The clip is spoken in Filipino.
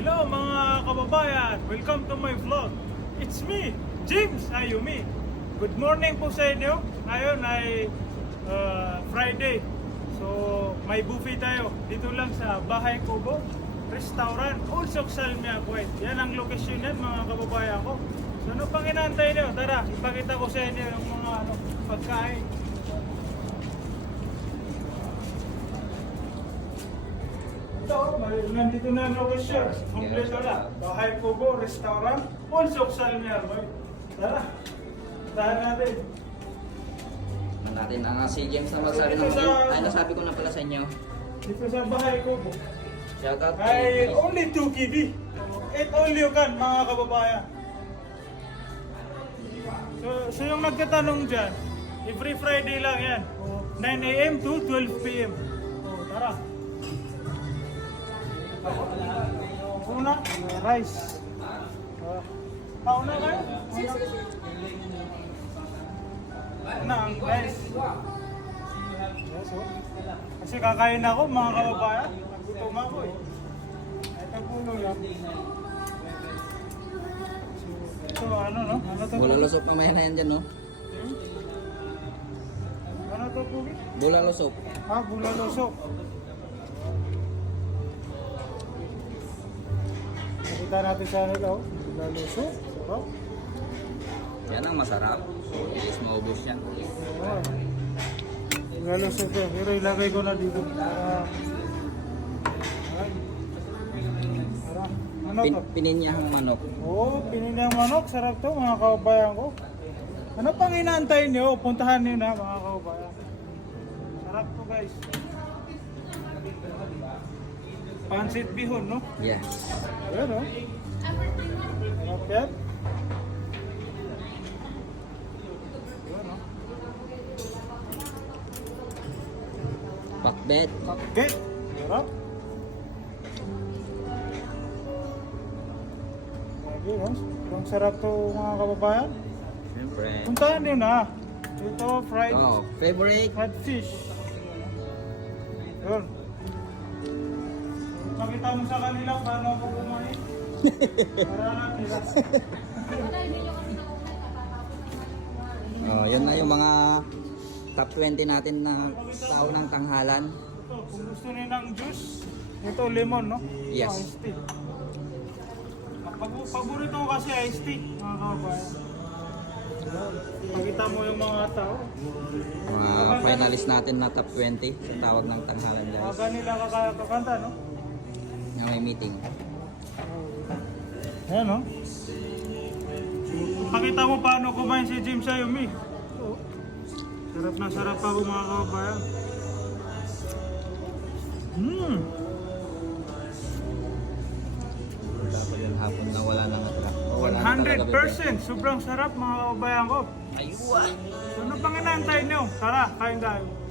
Hello mga kababayan! Welcome to my vlog. It's me, James Ayumi. Good morning po sa inyo. Ngayon ay Friday. So may buffet tayo. Dito lang sa Bahay Kubo Restaurant, Ulsok Salmia, Kuwait. Yan ang location yan mga kababayan ko. So ano pang inaantay nyo? Tara, ipakita ko sa inyo yung mga pagkain. Nandito na ang location. Kompleto na. Bahay Kubo Restaurant, Ulsok Salmia, Kuwait. Tara, tahan natin. Natin ang si James na magsabi ng ay nasabi ko na pala sa inyo. Dito sa Bahay Kubo. Shoutout Ay, kay only 2 KB. Eat all you can, mga kababayan. So yung nagtatanong dyan, every Friday lang yan. 9 AM to 12 PM. O, tara. Una, rice. Pauna kayo? Una, ang rice. Yes, oh. Kasi kakain ako, mga kababayan. Nagutom ako eh. Ito puno lang. So ano no? Ano to? Bola lusop mamaya na yan dyan, no? Ano to Pugi? Bola lusop. Bula lusok. Nakita natin sa nila oh. Bula lusok. Sarap. Yan ang masarap. Bilis maubos yan. Oh. Bula lusok eh. Pero ilagay ko na dito. Ano to? Pininyahang manok. Oo, pininyang manok. Sarap to mga kababayan ko. Ano pang inaantay niyo? Puntahan niyo na mga kababayan. Sarap to guys. Pansit bihon, no? Yes. Ayan, no? Sarap yan. Ayan, no? Pakbet. Okay. Sarap. Lagi, no? Ang sarap to mga kababayan. Siyempre. Puntahan niyo na. Ito, fried Favorite. fish. Yun. Pakita mo sa kanila paano ako kumain. Para na nila. Yan na yung mga top 20 natin na tao ng tanghalan. Ito, kung gusto niyo ng juice, ito lemon, no? Yes. Iced tea. Paborito ko kasi iced tea, mga kababayan. Pakita mo yung mga tao. Mga finalist natin na top 20 sa tawag ng tanghalan, guys. Mga nila kakanta, no? Na may meeting. Ayan, no? Pakita mo paano kumain si James Ayumi. Ito. Sarap na sarap ako mga kababayan. Dapat yung hapon na wala nang atrak. 100%! Sobrang sarap mga kababayan ko. Ayun! So ano pang inaantay nyo? Tara, kain tayo.